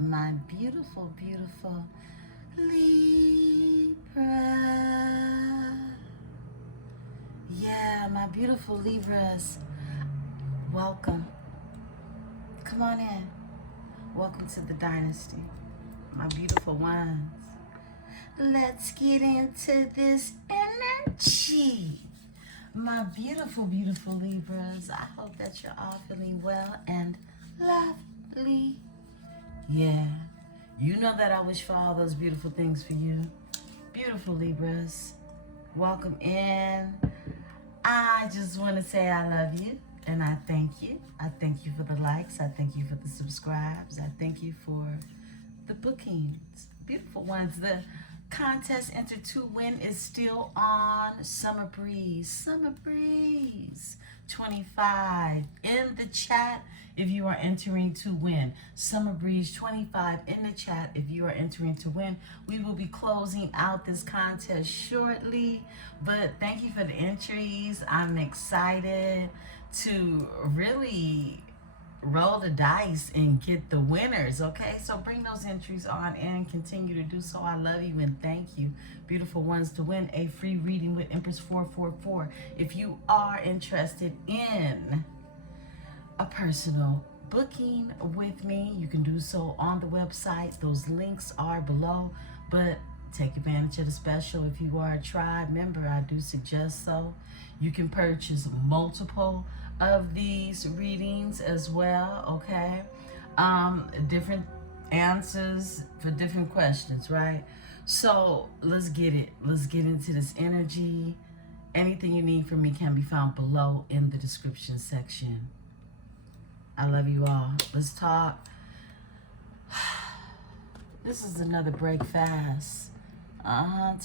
my beautiful, beautiful Libra. Yeah, my beautiful Libras. Welcome. Come on in. Welcome to the dynasty, my beautiful ones. Let's get into this energy. My beautiful, beautiful Libras. I hope that you're all feeling well and lovely. Yeah, you know that I wish for all those beautiful things for you. Beautiful Libras, welcome in. I just want to say I love you and I thank you. I thank you for the likes. I thank you for the subscribes. I thank you for the bookings. Beautiful ones. The contest enter to win is still on. Summer Breeze. Summer Breeze 25 in the chat if you are entering to win. Summer Breeze 25 in the chat if you are entering to win. We will be closing out this contest shortly, but thank you for the entries. I'm excited to really roll the dice and get the winners. Okay, so bring those entries on and continue to do so. I love you and thank you, beautiful ones, to win a free reading with Empress 444. If you are interested in a personal booking with me, you can do so on the website. Those links are below, but take advantage of the special. If you are a tribe member, I do suggest so. You can purchase multiple of these readings as well, okay? Different answers for different questions, right? So let's get it. Let's get into this energy. Anything you need from me can be found below in the description section. I love you all. Let's talk. This is another break fast.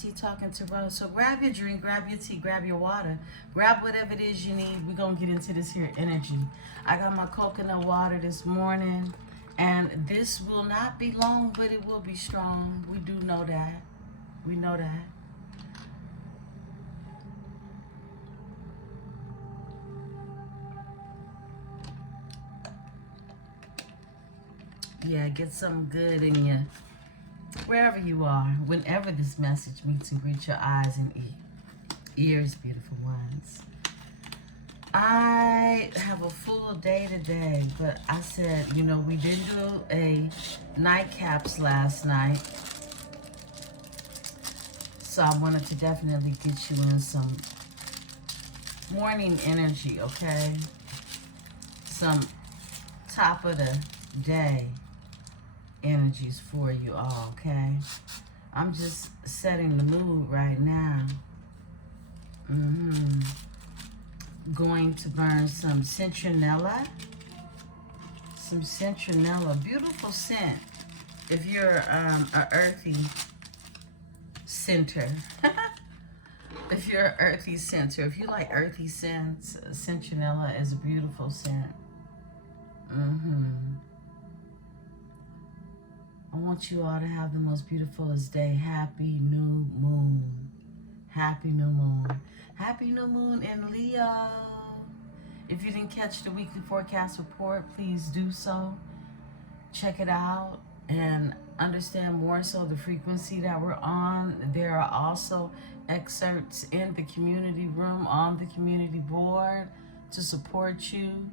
Tea talking Tarot. So grab your drink, grab your tea, grab your water, grab whatever it is you need. We're gonna get into this here energy. I got my coconut water this morning, and this will not be long, but it will be strong. We do know that. We know that. Yeah, get something good in you. Wherever you are, whenever this message meets and greets your eyes and ears, beautiful ones. I have a full day today, but I said, you know, we did do a nightcaps last night. So I wanted to definitely get you in some morning energy, okay? Some top of the day energies for you all, okay? I'm just setting the mood right now. Going to burn some citronella. Some citronella, beautiful scent. If you're a earthy scenter. If you're an earthy scenter, if you like earthy scents, citronella is a beautiful scent. I want you all to have the most beautifulest day. Happy new moon. Happy new moon. Happy new moon in Leo. If you didn't catch the weekly forecast report, please do so. Check it out and understand more so the frequency that we're on. There are also excerpts in the community room on the community board to support you.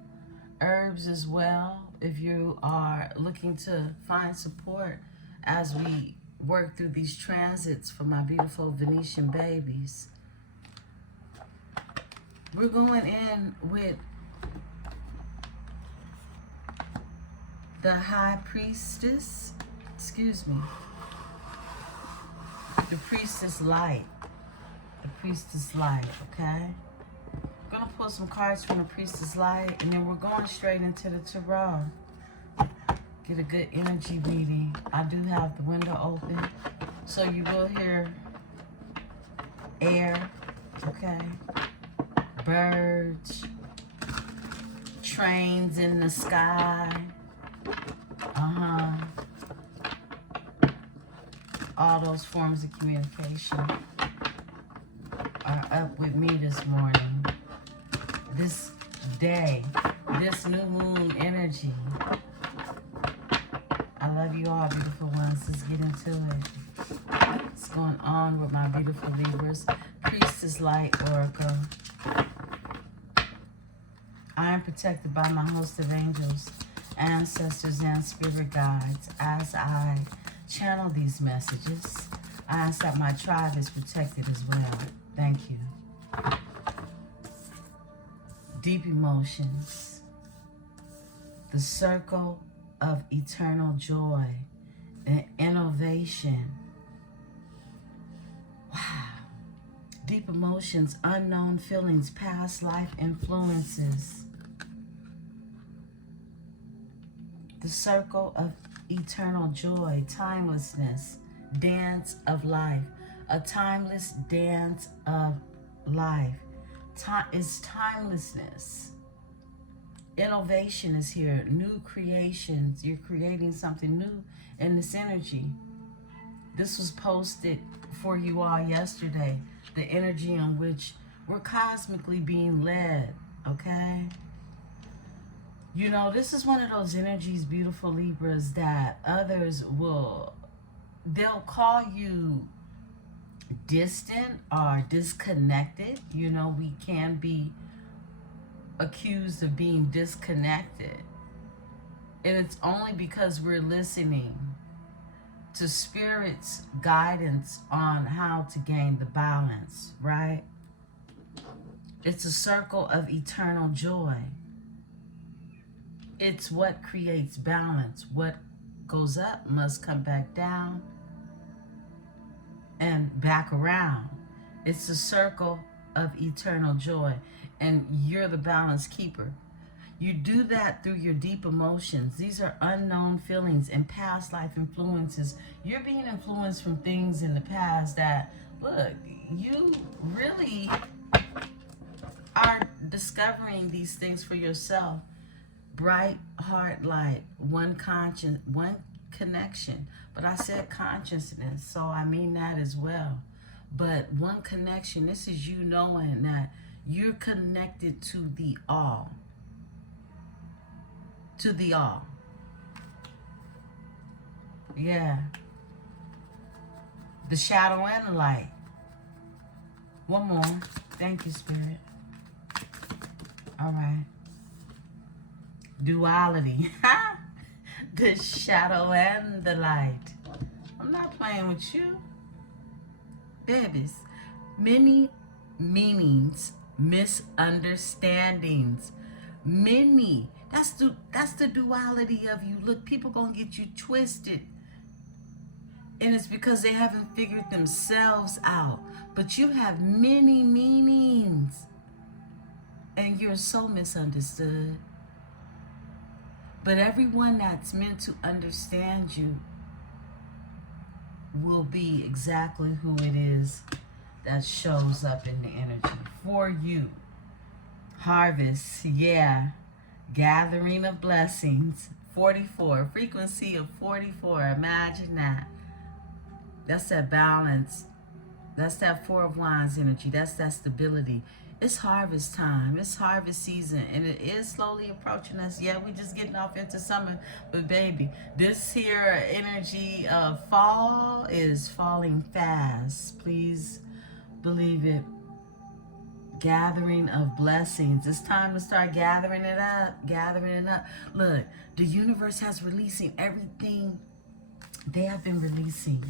Herbs as well, if you are looking to find support as we work through these transits for my beautiful Venetian babies. We're going in with the High Priestess, excuse me, the Priestess Light, the Priestess Light, okay? We're going to pull some cards from the Priestess Light, and then we're going straight into the Tarot. Get a good energy reading. I do have the window open, so you will hear air, okay? Birds, trains in the sky. All those forms of communication are up with me this morning. This day, this new moon energy. I love you all, beautiful ones. Let's get into it. What's going on with my beautiful Libras? Priestess Light Oracle. I am protected by my host of angels, ancestors, and spirit guides. As I channel these messages, I ask that my tribe is protected as well. Thank you. Deep emotions. The circle of eternal joy and innovation. Wow. Deep emotions, unknown feelings, past life influences. The circle of eternal joy, timelessness, dance of life. A timeless dance of life. Is timelessness. Innovation is here. New creations. You're creating something new in this energy. This was posted for you all yesterday. The energy in which we're cosmically being led. Okay? You know, this is one of those energies, beautiful Libras, that others they'll call you distant or disconnected. You know, we can be accused of being disconnected. And it's only because we're listening to Spirit's guidance on how to gain the balance, right? It's a circle of eternal joy. It's what creates balance. What goes up must come back down and back around. It's a circle of eternal joy, and you're the balance keeper. You do that through your deep emotions. These are unknown feelings and past life influences. You're being influenced from things in the past that, look, you really are discovering these things for yourself. Bright heart light, one conscience, one connection. But I said consciousness, so I mean that as well. But one connection, this is you knowing that you're connected to the all. To the all. Yeah. The shadow and the light. One more. Thank you, Spirit. All right. Duality. The shadow and the light. I'm not playing with you. Babies. Many meanings, misunderstandings. Many. That's the duality of you. Look, people gonna get you twisted. And it's because they haven't figured themselves out. But you have many meanings. And you're so misunderstood. But everyone that's meant to understand you will be exactly who it is that shows up in the energy for you. Harvest, yeah. Gathering of blessings. 44, frequency of 44. Imagine that. That's that balance. That's that Four of Wands energy. That's that stability. It's harvest time. It's harvest season. And it is slowly approaching us. Yeah, we're just getting off into summer. But baby, this here energy of fall is falling fast. Please believe it. Gathering of blessings. It's time to start gathering it up. Gathering it up. Look, the universe has releasing everything they have been releasing.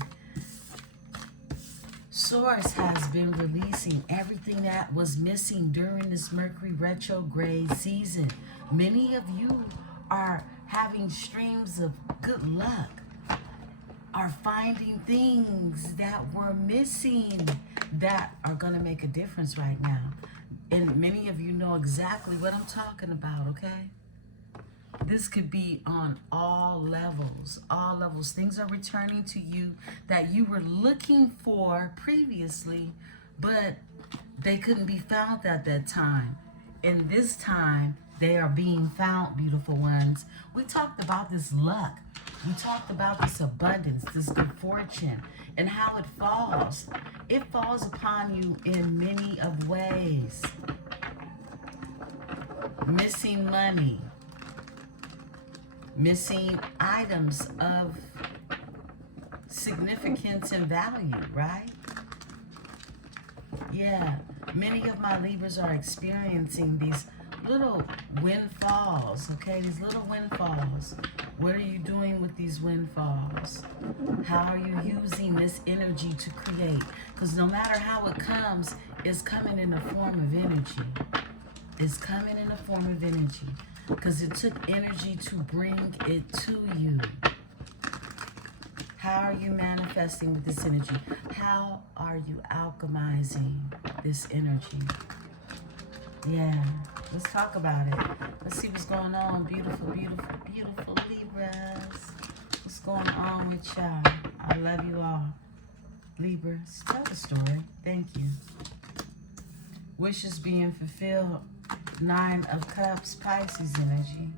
Source has been releasing everything that was missing during this Mercury retrograde season. Many of you are having streams of good luck, are finding things that were missing that are going to make a difference right now. And many of you know exactly what I'm talking about, okay? This could be on all levels, all levels. Things are returning to you that you were looking for previously, but they couldn't be found at that time. And this time, they are being found, beautiful ones. We talked about this luck. We talked about this abundance, this good fortune, and how it falls. It falls upon you in many of ways. Missing money. missing items of significance and value, right? Yeah, many of my Libras are experiencing these little windfalls, okay? These little windfalls. What are you doing with these windfalls? How are you using this energy to create? Because no matter how it comes, it's coming in the form of energy. It's coming in the form of energy. Because it took energy to bring it to you. How are you manifesting with this energy? How are you alchemizing this energy? Yeah, let's talk about it. Let's see what's going on. Beautiful, beautiful, beautiful Libras. What's going on with y'all? I love you all. Libras, tell the story. Thank you. Wishes being fulfilled. 9 of Cups, Pisces energy.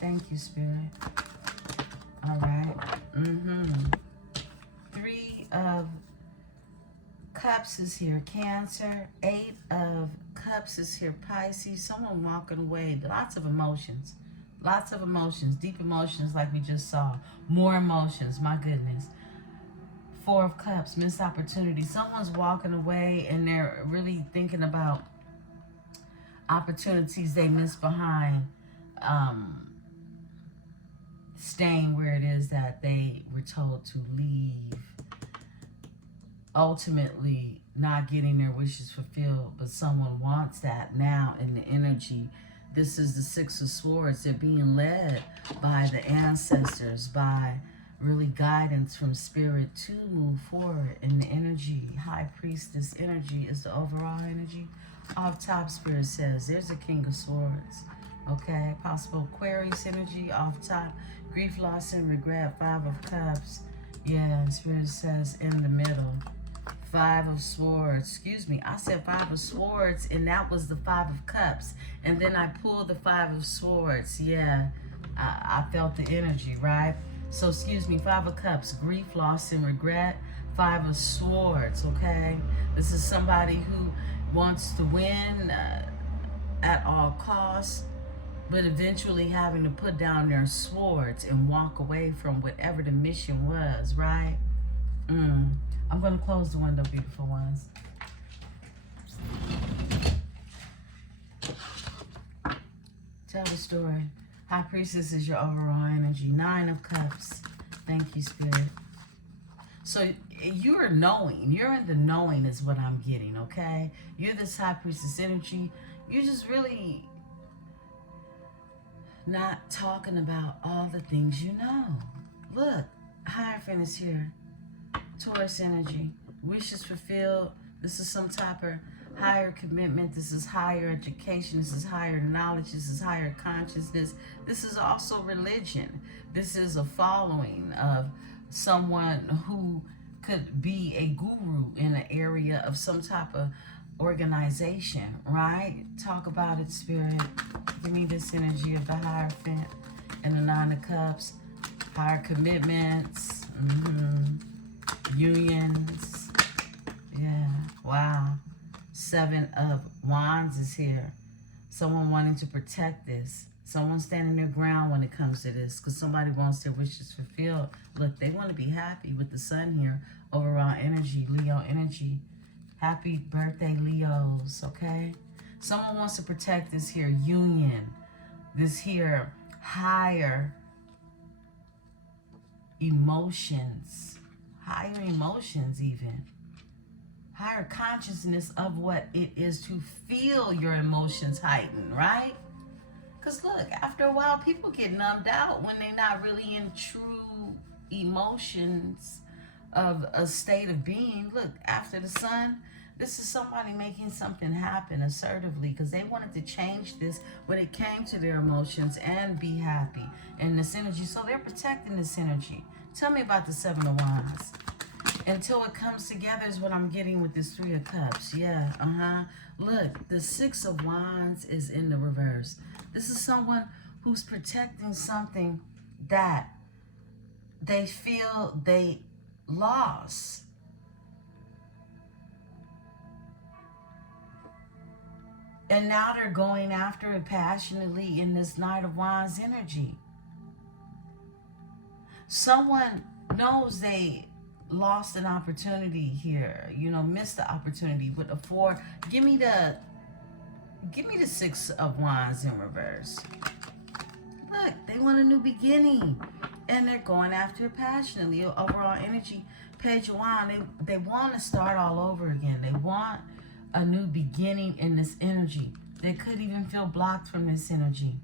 Thank you, Spirit. All right. 3 of Cups is here, Cancer. 8 of Cups is here, Pisces. Someone walking away. Lots of emotions. Lots of emotions. Deep emotions like we just saw. More emotions. My goodness. 4 of Cups, missed opportunity. Someone's walking away and they're really thinking about opportunities they missed behind. Staying where it is that they were told to leave. Ultimately not getting their wishes fulfilled, but someone wants that now in the energy. This is the 6 of Swords. They're being led by the ancestors, by really guidance from Spirit to move forward in the energy. High Priestess energy is the overall energy. Off top, Spirit says there's a King of Swords. Okay, possible Aquarius energy off top. Grief, loss, and regret. 5 of Cups. Yeah, Spirit says in the middle. 5 of Swords. Excuse me, I said 5 of Swords, and that was the 5 of Cups. And then I pulled the 5 of Swords. Yeah, I felt the energy, right? So, excuse me, 5 of Cups. Grief, loss, and regret. 5 of Swords, okay? This is somebody who wants to win at all costs, but eventually having to put down their swords and walk away from whatever the mission was, right? I'm going to close the window, beautiful ones. Tell the story. High Priestess is your overall energy. 9 of Cups. Thank you, Spirit. So you're knowing. You're in the knowing is what I'm getting, okay? You're this High Priestess energy. You're just really not talking about all the things you know. Look, Hierophant is here. Taurus energy. Wishes fulfilled. This is some type of higher commitment. This is higher education. This is higher knowledge. This is higher consciousness. This is also religion. This is a following of someone who could be a guru in an area of some type of organization, right? Talk about it, Spirit. Give me this energy of the Hierophant and the 9 of Cups. Higher commitments. Unions. Yeah. Wow. 7 of Wands is here. Someone wanting to protect this. Someone standing their ground when it comes to this, because somebody wants their wishes fulfilled. Look, they want to be happy with the sun here. Overall energy, Leo energy. Happy birthday, Leos, okay? Someone wants to protect this here union, this here higher emotions even. Higher consciousness of what it is to feel your emotions heightened, right? Because look, after a while, people get numbed out when they're not really in true emotions of a state of being. Look, after the sun, this is somebody making something happen assertively because they wanted to change this when it came to their emotions and be happy in this energy. So they're protecting this energy. Tell me about the 7 of Wands. Until it comes together is what I'm getting with this 3 of Cups. Yeah, Look, the 6 of Wands is in the reverse. This is someone who's protecting something that they feel they lost. And now they're going after it passionately in this Knight of Wands energy. Someone knows they lost an opportunity here, you know, missed the opportunity with a 4. Give me the 6 of Wands in reverse. Look, they want a new beginning, and they're going after it passionately. Overall energy, Page of Wands, they want to start all over again. They want a new beginning in this energy. They could even feel blocked from this energy,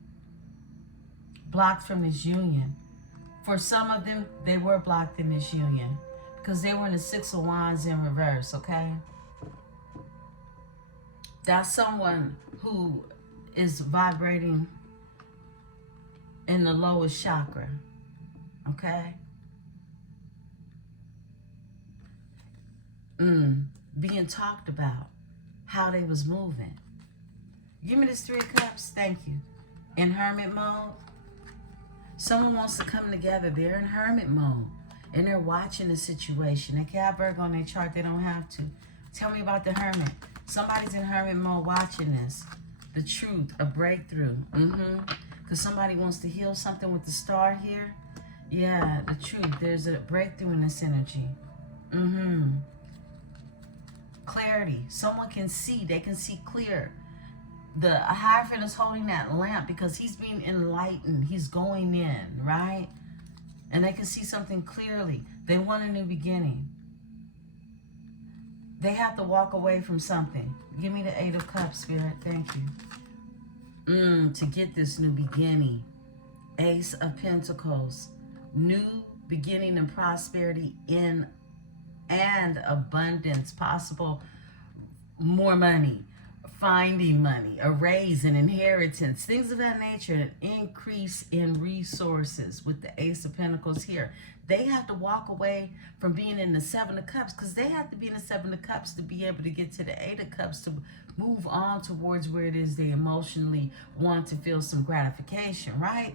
blocked from this union. For some of them, they were blocked in this union because they were in the 6 of Wands in reverse, okay? That's someone who is vibrating in the lowest chakra, okay? Being talked about, how they was moving. Give me this 3 of Cups, thank you. In hermit mode. Someone wants to come together. They're in hermit mode. And they're watching the situation. They can have Virgo on their chart. They don't have to. Tell me about the hermit. Somebody's in hermit mode watching this. The truth. A breakthrough. Because somebody wants to heal something with the star here. Yeah, the truth. There's a breakthrough in this energy. Clarity. Someone can see. They can see clear. The Hierophant is holding that lamp because he's being enlightened. He's going in, right? And they can see something clearly. They want a new beginning. They have to walk away from something. Give me the 8 of Cups, Spirit. Thank you. To get this new beginning. Ace of Pentacles. New beginning and prosperity in and abundance. Possible more money. Finding money, a raise, an inheritance, things of that nature, an increase in resources with the Ace of Pentacles here. They have to walk away from being in the 7 of Cups because they have to be in the 7 of Cups to be able to get to the 8 of Cups to move on towards where it is they emotionally want to feel some gratification, right?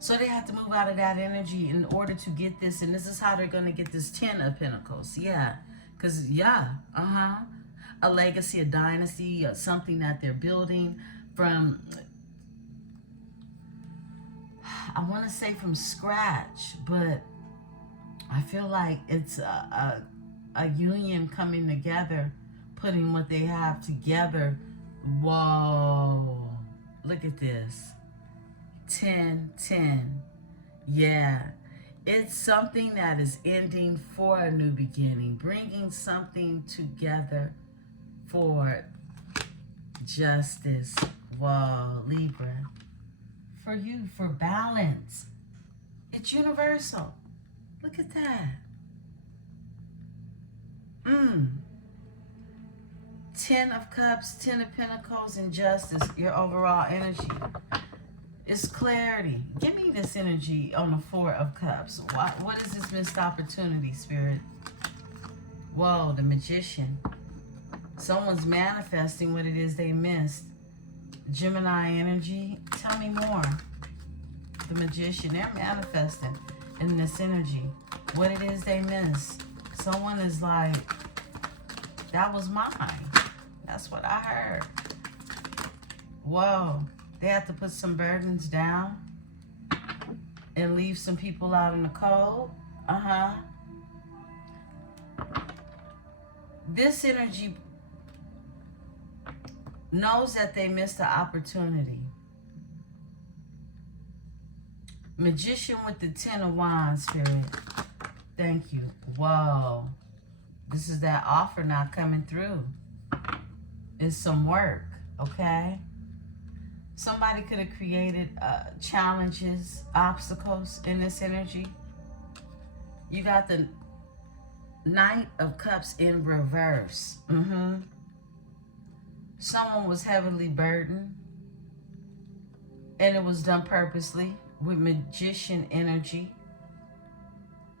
So they have to move out of that energy in order to get this, and this is how they're going to get this 10 of Pentacles. Yeah, because, a legacy, a dynasty, or something that they're building from, I want to say from scratch, but I feel like it's a union coming together, putting what they have together. Whoa, look at this. 10, 10. Yeah. It's something that is ending for a new beginning, bringing something together for justice. Whoa, Libra. For you, for balance. It's universal. Look at that. 10 of Cups, 10 of Pentacles, and justice. Your overall energy. It's clarity. Give me this energy on the 4 of Cups. What is this missed opportunity, Spirit? Whoa, the Magician. Someone's manifesting what it is they missed. Gemini energy. Tell me more. The Magician. They're manifesting in this energy. What it is they missed. Someone is like, that was mine. That's what I heard. Whoa. They have to put some burdens down and leave some people out in the cold. This energy knows that they missed the opportunity. Magician with the 10 of Wands, Spirit. Thank you. Whoa. This is that offer not coming through. It's some work, okay? Somebody could have created challenges, obstacles in this energy. You got the Knight of Cups in reverse. Someone was heavily burdened, and it was done purposely with Magician energy.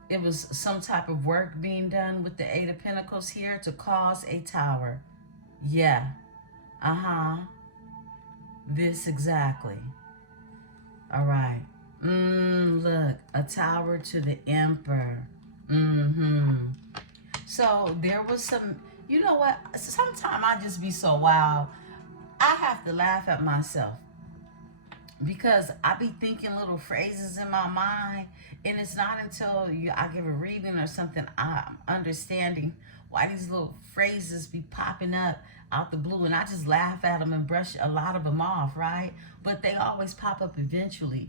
It was some type of work being done with the 8 of Pentacles here to cause a tower. Yeah. This exactly. All right. Look, a tower to the Emperor. So there was some, you know what? Sometimes I just be so wild. I have to laugh at myself because I be thinking little phrases in my mind, and it's not until I give a reading or something I'm understanding why these little phrases be popping up out the blue, and I just laugh at them and brush a lot of them off, right? But they always pop up eventually.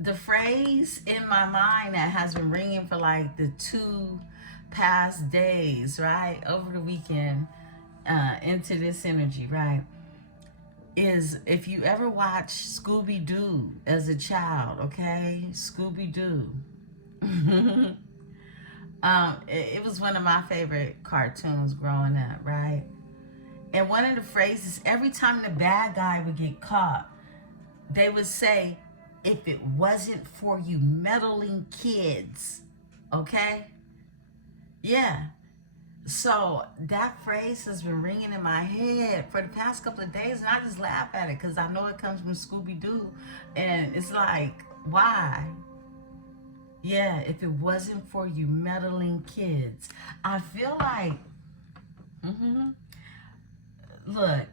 The phrase in my mind that has been ringing for like the 2 past days, right, over the weekend, into this energy, right, is if you ever watch Scooby-Doo as a child, okay? Scooby-Doo. It was one of my favorite cartoons growing up, right? And one of the phrases, every time the bad guy would get caught, they would say, if it wasn't for you meddling kids, okay? Yeah. So that phrase has been ringing in my head for the past couple of days, and I just laugh at it because I know it comes from Scooby-Doo, and it's like, why? Yeah, if it wasn't for you meddling kids. I feel like, look,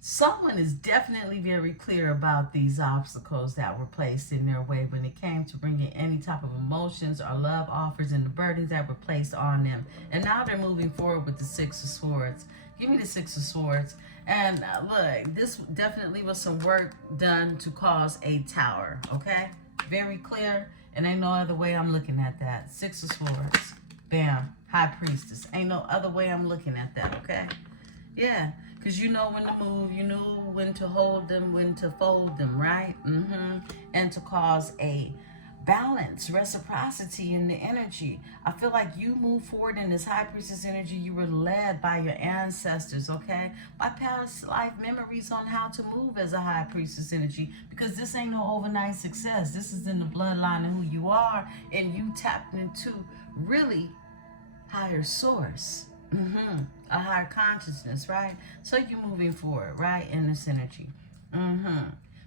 someone is definitely very clear about these obstacles that were placed in their way when it came to bringing any type of emotions or love offers and the burdens that were placed on them. And now they're moving forward with the Six of Swords. Give me the Six of Swords. And look, this definitely was some work done to cause a tower, okay? Very clear, and ain't no other way I'm looking at that. Six of Swords. Bam. High Priestess. Ain't no other way I'm looking at that, okay? Yeah. Because you know when to move, you know when to hold them, when to fold them, right? And to cause a balance, reciprocity in the energy. I feel like you move forward in this High Priestess energy. You were led by your ancestors, okay? By past life memories on how to move as a High Priestess energy. Because this ain't no overnight success. This is in the bloodline of who you are. And you tapped into really higher source. A higher consciousness, right? So you're moving forward, right, in this energy.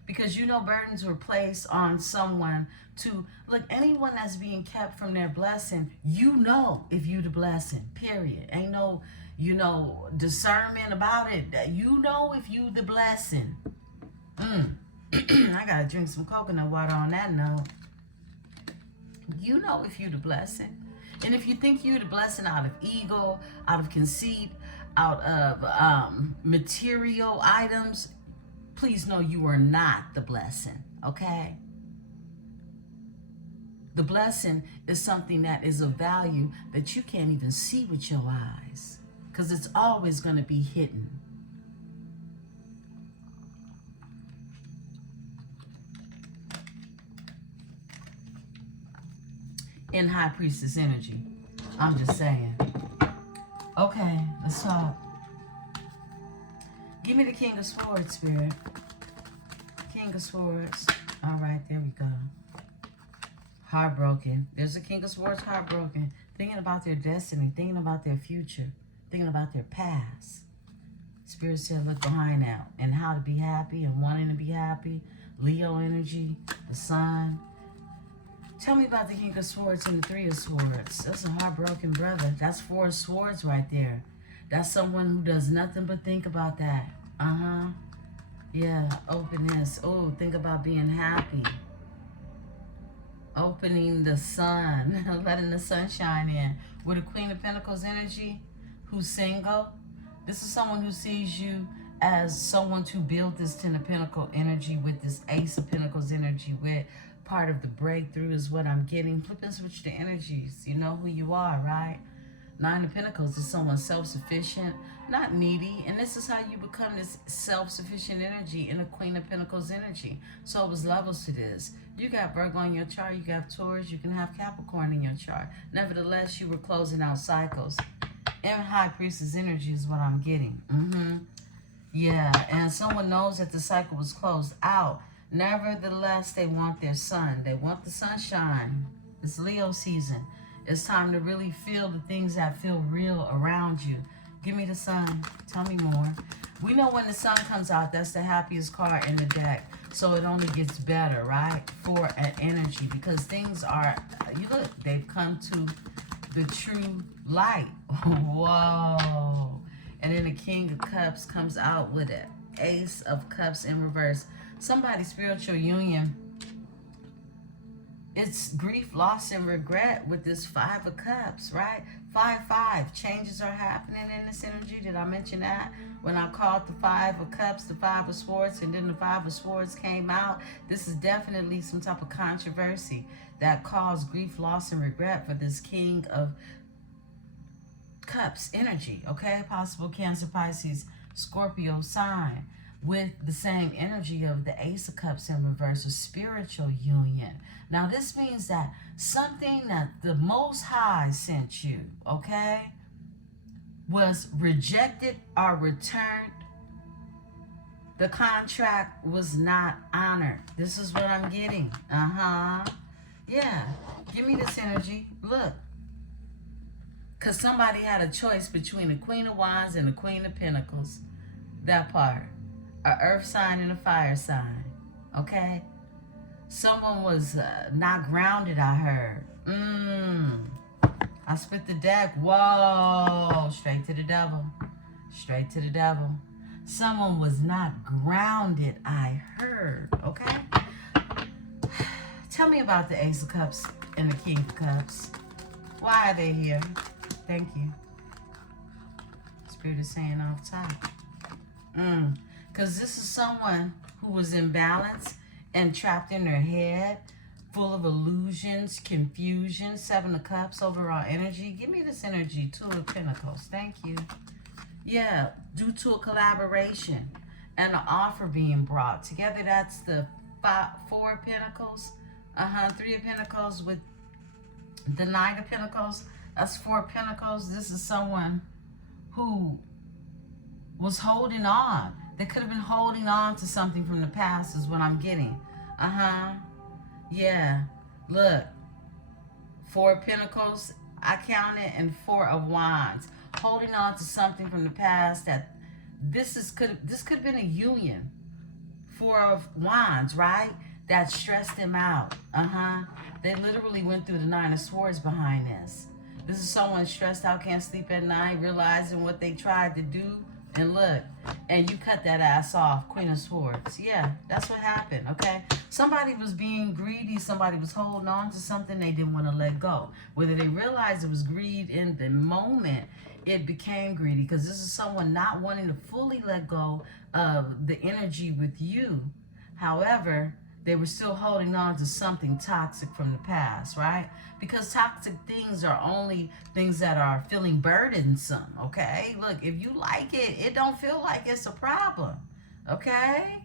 Because you know burdens were placed on someone to, look, anyone that's being kept from their blessing, you know if you the blessing, period. Ain't no, discernment about it. You know if you the blessing. I gotta drink some coconut water on that note. You know if you the blessing. And if you think you're the blessing out of ego, out of conceit, out of material items, please know you are not the blessing, okay? The blessing is something that is of value that you can't even see with your eyes, because it's always going to be hidden. In High Priestess energy. I'm just saying. Okay, let's talk. Give me the King of Swords, Spirit. King of Swords. All right, there we go. Heartbroken. There's the King of Swords, heartbroken. Thinking about their destiny, thinking about their future, thinking about their past. Spirit said, look behind that and how to be happy and wanting to be happy. Leo energy, the sun. Tell me about the King of Swords and the Three of Swords. That's a heartbroken brother. That's 4 swords right there. That's someone who does nothing but think about that. Yeah, openness. Oh, think about being happy. Opening the sun, letting the sun shine in. With a Queen of Pentacles energy, who's single. This is someone who sees you as someone to build this Ten of Pentacles energy with this Ace of Pentacles energy with. Part of the breakthrough is what I'm getting. Flip and switch the energies. You know who you are, right? Nine of Pentacles is someone self-sufficient, not needy. And this is how you become this self-sufficient energy in a Queen of Pentacles energy. So it was levels to this. You got Virgo in your chart. You got Taurus. You can have Capricorn in your chart. Nevertheless, you were closing out cycles. And High Priestess energy is what I'm getting. Yeah, and someone knows that the cycle was closed out. Nevertheless, they want their sun. They want the sunshine. It's Leo season. It's time to really feel the things that feel real around you. Give me the sun. Tell me more. We know when the sun comes out, that's the happiest card in the deck. So it only gets better, right? For an energy. Because things are, you look, they've come to the true light. Whoa. And then the King of Cups comes out with it. Ace of Cups in reverse. Somebody's spiritual union. It's grief, loss, and regret with this Five of Cups, right? 5-5. Changes are happening in this energy. Did I mention that? When I called the Five of Cups, the Five of Swords, and then the Five of Swords came out. This is definitely some type of controversy that caused grief, loss, and regret for this King of Cups energy, okay? Possible Cancer, Pisces, Scorpio sign with the same energy of the Ace of Cups in reverse, a spiritual union. Now, this means that something that the Most High sent you, okay, was rejected or returned. The contract was not honored. This is what I'm getting. Yeah. Give me this energy. Look. Because somebody had a choice between the Queen of Wands and the Queen of Pentacles. That part. A earth sign and a fire sign. Okay? Someone was not grounded, I heard. I split the deck. Whoa. Straight to the devil. Straight to the devil. Someone was not grounded, I heard. Okay? Tell me about the Ace of Cups and the King of Cups. Why are they here? Thank you. Spirit is saying off top. Because this is someone who was imbalanced and trapped in their head, full of illusions, confusion. Seven of Cups, overall energy. Give me this energy. Two of Pentacles. Thank you. Yeah, due to a collaboration and an offer being brought together. That's the Four of Pentacles. Three of Pentacles with the Knight of Pentacles. That's Four of Pentacles. This is someone who was holding on. They could have been holding on to something from the past is what I'm getting. Yeah. Look. Four of Pentacles, I counted, and Four of Wands. Holding on to something from the past that this could have been a union. Four of Wands, right? That stressed them out. They literally went through the Nine of Swords behind this. This is someone stressed out, can't sleep at night, realizing what they tried to do. And look, and you cut that ass off, Queen of Swords. Yeah, that's what happened, okay? Somebody was being greedy. Somebody was holding on to something they didn't want to let go. Whether they realized it was greed in the moment, it became greedy. Because this is someone not wanting to fully let go of the energy with you. However, they were still holding on to something toxic from the past, right? Because toxic things are only things that are feeling burdensome, okay? Look, if you like it, it don't feel like it's a problem, okay?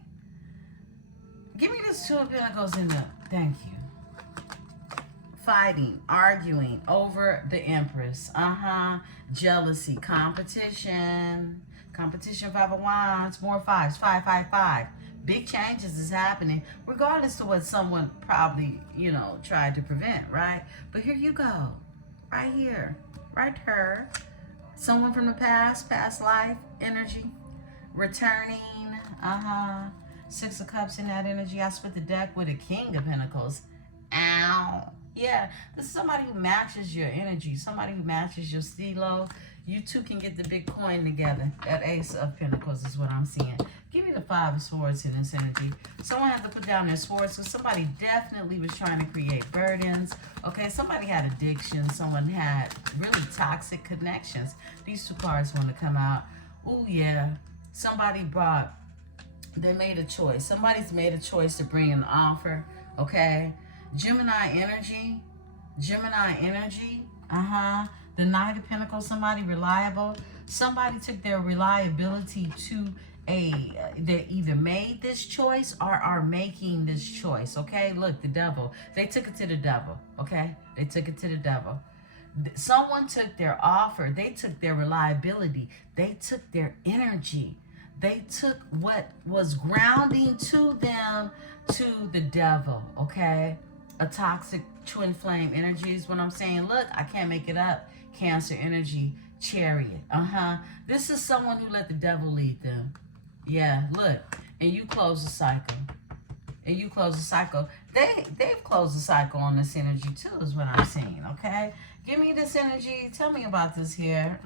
Give me this Two of Pentacles in the, thank you. Fighting, arguing over the Empress, jealousy, competition, Five of Wands, more fives, 5-5-5. Big changes is happening, regardless to what someone probably, tried to prevent, right? But here you go. Right here. Right here. Someone from the past life energy. Returning. Six of Cups in that energy. I split the deck with a King of Pentacles. Ow. Yeah. This is somebody who matches your energy. Somebody who matches your stilo. You two can get the big coin together. That Ace of Pentacles is what I'm seeing. Give me the Five of Swords in this energy. Someone had to put down their swords. So somebody definitely was trying to create burdens. Okay, somebody had addiction. Someone had really toxic connections. These two cards want to come out. Oh, yeah. They made a choice. Somebody's made a choice to bring an offer. Okay. Gemini energy. The Knight of Pentacles, somebody reliable. Somebody took their reliability to they either made this choice or are making this choice, okay? Look, the devil. They took it to the devil, okay? They took it to the devil. Someone took their offer. They took their reliability. They took their energy. They took what was grounding to them to the devil, okay? A toxic twin flame energy is what I'm saying. Look, I can't make it up. Cancer energy, Chariot. This is someone who let the devil lead them. Yeah, look. And you close the cycle. They've closed the cycle on this energy too, is what I'm seeing, okay? Give me this energy. Tell me about this here.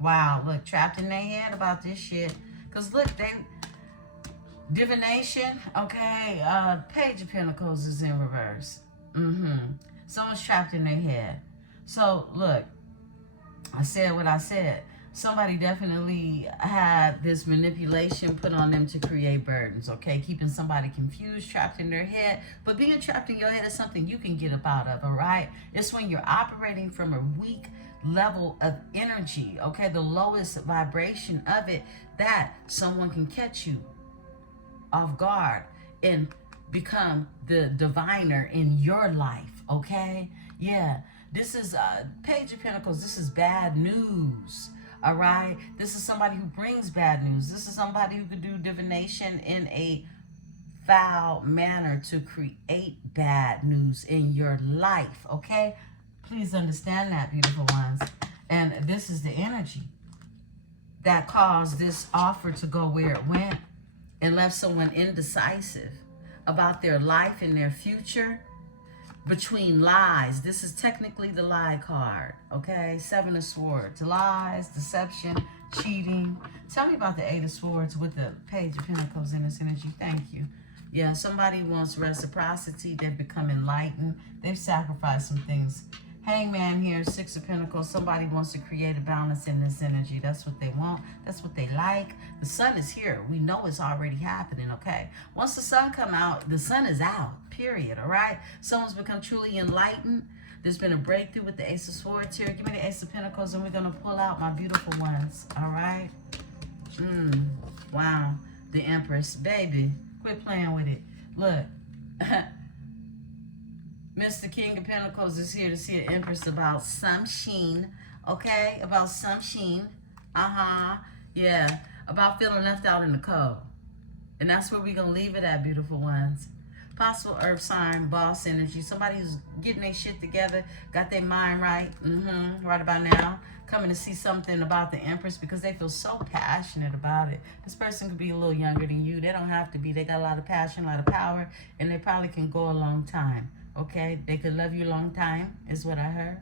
Wow, look, trapped in their head about this shit. Because look, they divination, okay, Page of Pentacles is in reverse. Someone's trapped in their head. So look, I said what I said. Somebody definitely had this manipulation put on them to create burdens, okay? Keeping somebody confused, trapped in their head. But being trapped in your head is something you can get up out of, all right? It's when you're operating from a weak level of energy, okay? The lowest vibration of it, that someone can catch you off guard and become the diviner in your life, okay? Yeah, this is Page of Pentacles. This is bad news, all right? This is somebody who brings bad news. This is somebody who could do divination in a foul manner to create bad news in your life, okay? Please understand that, beautiful ones. And this is the energy that caused this offer to go where it went and left someone indecisive about their life and their future between lies. This is technically the lie card, okay? Seven of Swords. Lies, deception, cheating. Tell me about the Eight of Swords with the Page of Pentacles in this energy. Thank you. Yeah, somebody wants reciprocity. They've become enlightened. They've sacrificed some things. Hangman here, Six of Pentacles. Somebody wants to create a balance in this energy. That's what they want. That's what they like. The sun is here. We know it's already happening, okay? Once the sun come out, the sun is out, period, all right? Someone's become truly enlightened. There's been a breakthrough with the Ace of Swords here. Give me the Ace of Pentacles, and we're going to pull out my beautiful ones, all right? Wow. The Empress. Baby, quit playing with it. Look. Mr. King of Pentacles is here to see an Empress about some sheen, okay? About some sheen. Yeah. About feeling left out in the cold. And that's where we're going to leave it at, beautiful ones. Possible earth sign, boss energy. Somebody who's getting their shit together, got their mind right, right about now. Coming to see something about the Empress because they feel so passionate about it. This person could be a little younger than you. They don't have to be. They got a lot of passion, a lot of power, and they probably can go a long time. Okay, they could love you a long time, is what I heard.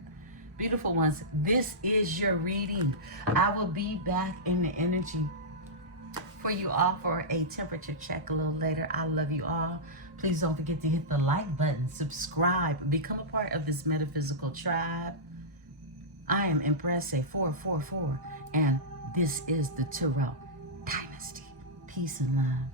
Beautiful ones, this is your reading. I will be back in the energy for you all for a temperature check a little later. I love you all. Please don't forget to hit the like button, subscribe, become a part of this metaphysical tribe. I am Emperesse 444, and this is the Tarot Dynasty. Peace and love.